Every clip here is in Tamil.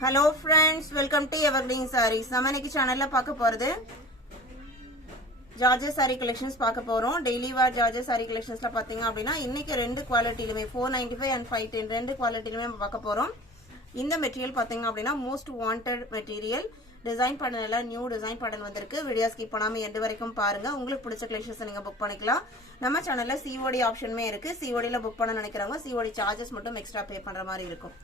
Hello friends, welcome to Evergreen Sarees. நம்ம இன்னைக்கு சேனல்ல பார்க்க போறது Georgette Saree collections பார்க்க போறோம். Daily wear Georgette Saree collectionsல பாத்தீங்க அப்படினா இன்னைக்கு ரெண்டு குவாலிட்டிலமே 495 and 510 ரெண்டு குவாலிட்டிலமே பார்க்க போறோம். இந்த மெட்டீரியல் பாத்தீங்க அப்படினா most wanted மெட்டீரியல். டிசைன் பேட்டர்ன்ல நியூ டிசைன் பேட்டர்ன் வந்திருக்கு. வீடியோ ஸ்கிப் பண்ணாம எண்ட் வரைக்கும் பாருங்க. உங்களுக்கு பிடிச்ச கலெக்ஷன்ஸ் நீங்க புக் பண்ணிக்கலாம். நம்ம சேனல்ல COD ஆப்ஷனுமே இருக்கு. COD ல புக் பண்ண நினைக்கிறவங்க COD சார்ஜஸ் மட்டும் எக்ஸ்ட்ரா பே பண்ற மாதிரி இருக்கும்.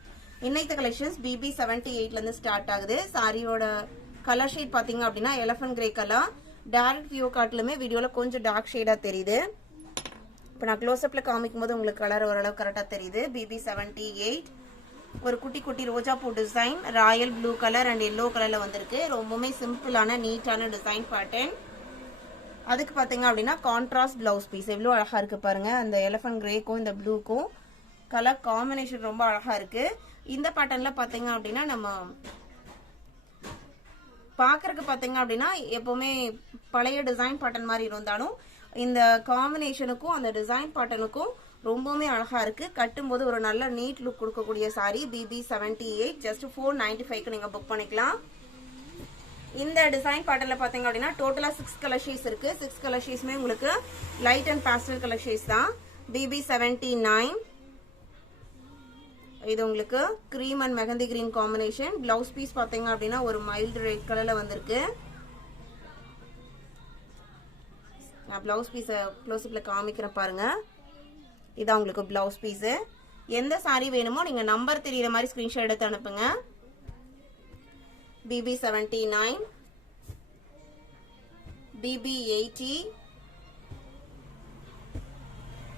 இன்னைக்கு கலெக்ஷன்ஸ் BB 78 ல இருந்து ஸ்டார்ட் ஆகுது. சாரியோட கலர் ஷேட் பாத்தீங்க அப்படினா elephant grey colour. Direct view காட்லமே வீடியோல கொஞ்சம் டார்க் ஷேடா தெரியுது. இப்போ நான் க்ளோஸ் அப்ல காமிக்கும்போது உங்களுக்கு கலர் ஓரளவு கரெக்ட்டா தெரியுது. BB 78 ஒரு குட்டி குட்டி ரோஜா பூ design Royal blue colour and yellow கலர்ல வந்திருக்கு. ரொம்பவே சிம்பிளான நீட்டான டிசைன் பேட்டர்ன். அதுக்கு பாத்தீங்க அப்படினா கான்ட்ராஸ்ட் ப்ளவுஸ் பீஸ் எவ்வளவு அழகா இருக்கு பாருங்க. அந்த எலிஃபண்ட் கிரேக்கும் இந்த ப்ளூக்கும் கலர் காம்பினேஷன் ரொம்ப அழகா இருக்கு. இந்த பேட்டர்ன்ல பாத்தீங்க அப்படினா நம்ம பாக்குறதுக்கு பாத்தீங்க அப்படினா எப்பவுமே பழைய டிசைன் பேட்டர்ன் மாதிரி இருந்தாலும் இந்த காம்பினேஷனுக்கும் அந்த டிசைன் பேட்டர்னுக்கும் ரொம்பவே அழகா இருக்கு. கட்டும்போது ஒரு நல்ல நீட் லுக் கொடுக்கக்கூடிய சாரி. BB 78 ஜஸ்ட் 495க்கு நீங்க புக் பண்ணிக்கலாம். இந்த டிசைன் பேட்டர்ன்ல பாத்தீங்க அப்படினா டோட்டலா 6 கலர் ஷேட்ஸ் இருக்கு. 6 கலர் ஷேட்ஸ்மே உங்களுக்கு light and pastel colour shades தான். BB 79 இது உங்களுக்கு cream and mehndi green combination. Blouse piece பாத்தீங்க அப்படினா ஒரு மைல்ட் ரெட் கலர்ல வந்திருக்கு. நான் பிளவுஸ் பீஸ் க்ளோஸ் அப்ல காமிக்கிறேன் பாருங்க. இதான் உங்களுக்கு பிளவுஸ் பீஸ். எந்த சாரி வேணுமோ நீங்க நம்பர் தெரியற மாதிரி ஸ்கிரீன்ஷாட் எடுத்து அனுப்புங்க. BB 79 BB 80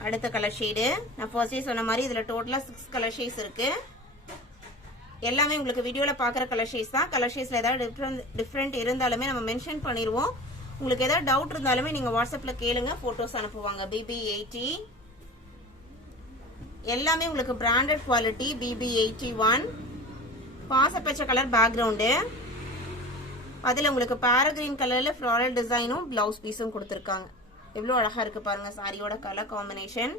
அடுத்த கலர் ஷேடு. நான் ஃபர்ஸ்டே சொன்ன மாதிரி இதுல டோட்டலா 6 கலர் ஷேட்ஸ் இருக்கு. எல்லாமே உங்களுக்கு வீடியோல பாக்குற கலர் ஷேட்ஸ் தான். கலர் ஷேட்ஸ்ல ஏதாவது டிஃபரண்ட் இருந்தாலுமே நம்ம மென்ஷன் பண்ணிடுவோம். உங்களுக்கு ஏதாவது டவுட் இருந்தாலுமே நீங்க வாட்ஸ்அப்ல கேளுங்க, போட்டோஸ் அனுப்புவாங்க. BB 80 எல்லாமே உங்களுக்கு பிராண்டட் குவாலிட்டி. BB 81 பாசப்பச்சை கலர் பேக்ரவுண்டு. அதுல உங்களுக்கு பேராகிரீன் கலர்ல ஃப்ளாரல் டிசைனும் பிளவுஸ் பீஸும் கொடுத்திருக்காங்க. எவ்வளவு அழகா இருக்கு பாருங்க சாரியோட கலர் காம்பினேஷன்.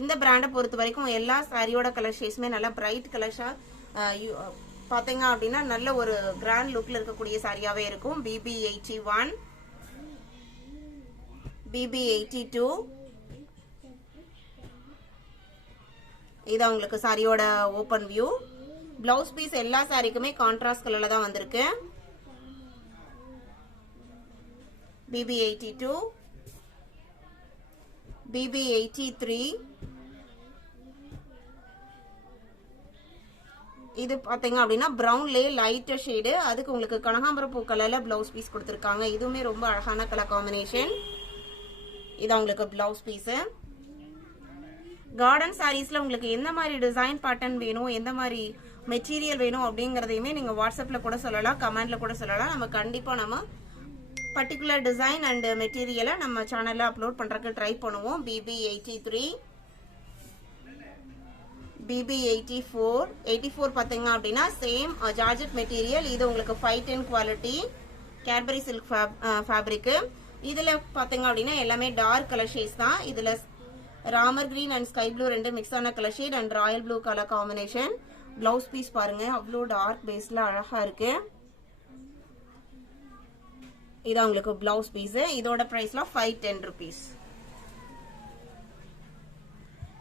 இந்த பிராண்டை பொறுத்த வரைக்கும் எல்லா சாரியோட கலர் ஷேட்ஸ்மே நல்லா பிரைட் கலர்ஸா பாத்தீங்க அப்படின்னா நல்ல ஒரு கிராண்ட் லுக்ல இருக்கக்கூடிய சாரியாவே இருக்கும். BB 81 BB 82 இது உங்களுக்கு சாரியோட ஓபன் வியூ. பிளவுஸ் பீஸ் எல்லா சாரிக்குமே கான்ட்ராஸ்ட் கலர்ல தான் வந்திருக்கு. BB 82 BB 83 இது பாத்தீங்க அப்படின்னா பிரவுன்லே லைட் ஷேடு. அதுக்கு உங்களுக்கு கனகாம்பரம் பூ கலர்ல பிளவுஸ் பீஸ் கொடுத்திருக்காங்க. இதுவுமே ரொம்ப அழகான கலர் காம்பினேஷன். இது உங்களுக்கு பிளவுஸ் பீஸ். கார்டன் சாரீஸ்ல உங்களுக்கு எந்த மாதிரி டிசைன் பேட்டர்ன் வேணும், எந்த மாதிரி மெட்டீரியல் வேணும் அப்படிங்கறதையுமே நீங்க வாட்ஸ்அப்ல கூட சொல்லலாம், கமெண்ட்ல கூட சொல்லலாம். நம்ம கண்டிப்பா நம்ம பர்டிகுலர் டிசைன் அண்ட் மெட்டீரியலை நம்ம சேனல்ல அப்லோட் பண்றதுக்கு ட்ரை பண்ணுவோம். BB 83 BB 84 பாத்தீங்க அப்படின்னா சேம் ஜார்ஜெட் மெட்டீரியல். இது உங்களுக்கு 510 குவாலிட்டி கேட்பரி சில்க் ஃபேப்ரிக். இதுல பாத்தீங்க அப்படின்னா எல்லாமே டார்க் கலர் ஷேட்ஸ் தான். இதுல Ramar green and sky blue ரெண்டு மிக்ஸ் ஆன colour shade and royal blue colour combination. Blouse piece பாருங்க அவ்வளோ டார்க் பேஸ்ல அழகா இருக்கு. இதான் உங்களுக்கு பிளவுஸ் பீஸ். இதோட பிரைஸ்ல 510 rupees.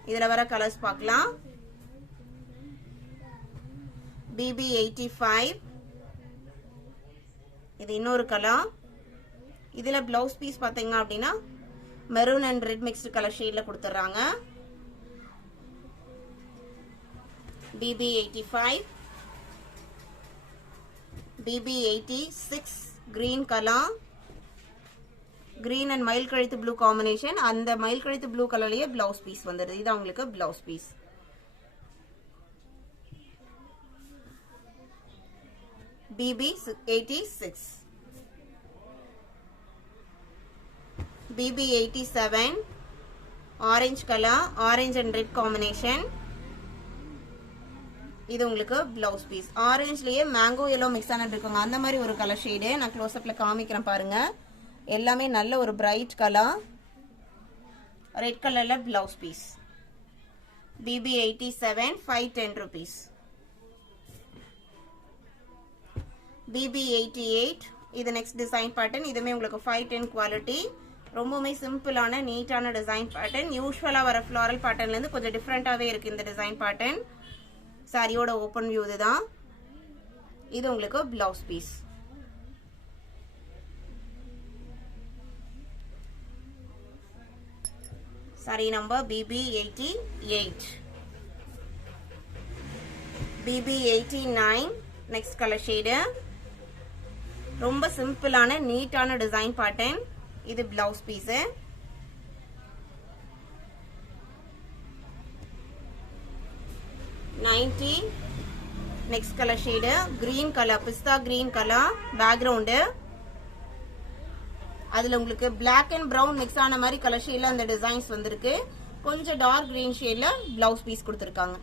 இதுல வர கலர்ஸ் பார்க்கலாம். BB 85 இது இன்னொரு கலர். இதுல பிளவுஸ் பீஸ் பாத்தீங்க அப்படின்னா maroon and red mixed colour ஷேட்ல கொடுத்துறாங்க. BB 85 BB 86 green colour. Green and மயில் கழுத்து ப்ளூ காம்பினேஷன். அந்த மயில் கழுத்து ப்ளூ கலர்லயே பிளவுஸ் பீஸ் வந்துருது. இது உங்களுக்கு blouse piece. BB 86 BB 87 orange colour, orange and red combination. இது உங்களுக்கு பிளவுஸ் பீஸ். ஆரஞ்சுலயே மேங்கோ எல்லோ மிக்ஸ் ஆனது இருக்குங்க. அந்த மாதிரி ஒரு கலர் ஷேடு நான் க்ளோஸ் அப்ல காமிக்கிறேன் பாருங்க. எல்லாமே நல்ல ஒரு பிரைட் கலர். ரெட் கலர்ல blouse piece. BB 87 510 rupees. BB88 இது நெக்ஸ்ட் டிசைன் பேட்டர்ன். இதுமே உங்களுக்கு 510 குவாலிட்டி. ரொம்பவுமே சிம்பிளான நீட்டான டிசைன் பேட்டர்ன். யூஸ்வலா வர ஃப்ளாரல் பேட்டர்ன்ல இருந்து கொஞ்சம் டிஃப்ரெண்டாவே இருக்கு இந்த டிசைன் பேட்டர்ன். சாரியோட ஓபன் வியூ இதுதான். இது உங்களுக்கு blouse piece. Sari number BB88. BB89 next colour shade. ரொம்ப சிம்பிளான நீட்டான டிசைன் பேட்டர்ன். இது blouse piece. Next colour shade green colour, pista green colour background. அதுல உங்களுக்கு பிளாக் அண்ட் பிரவுன் மிக்ஸ் ஆன மாதிரி கலர் ஷேட்ல அந்த டிசைன்ஸ் வந்திருக்கு. கொஞ்சம் டார்க் கிரீன் ஷேட்ல பிளவுஸ் பீஸ் கொடுத்திருக்காங்க.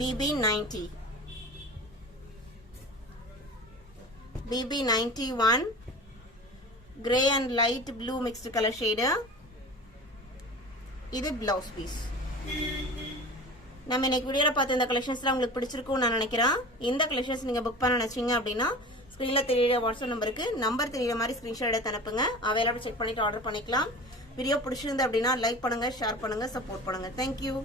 BB90. BB91 grey and light blue mixed color shade. இது blouse piece. நம்ம இன்னைக்கு வீடியோல பார்த்த இந்த கலெக்ஷன்ஸ்லாம் உங்களுக்கு பிடிச்சிருக்கும்னு நான் நினைக்கிறேன். இந்த கலெக்ஷன்ஸ் நீங்க புக் பண்ண நினைச்சீங்க அப்படின்னா ஸ்கிரீன்ல தெரியற வாட்ஸ்அப் நம்பருக்கு நம்பர் தெரியற மாதிரி ஸ்கிரீன்ஷாட் எடுத்து அனுப்புங்க. அவைலபிள் செக் பண்ணிட்டு ஆர்டர் பண்ணிக்கலாம். வீடியோ பிடிச்சிருந்து அப்படின்னா லைக் பண்ணுங்க, ஷேர் பண்ணுங்க, சப்போர்ட் பண்ணுங்க. Thank you.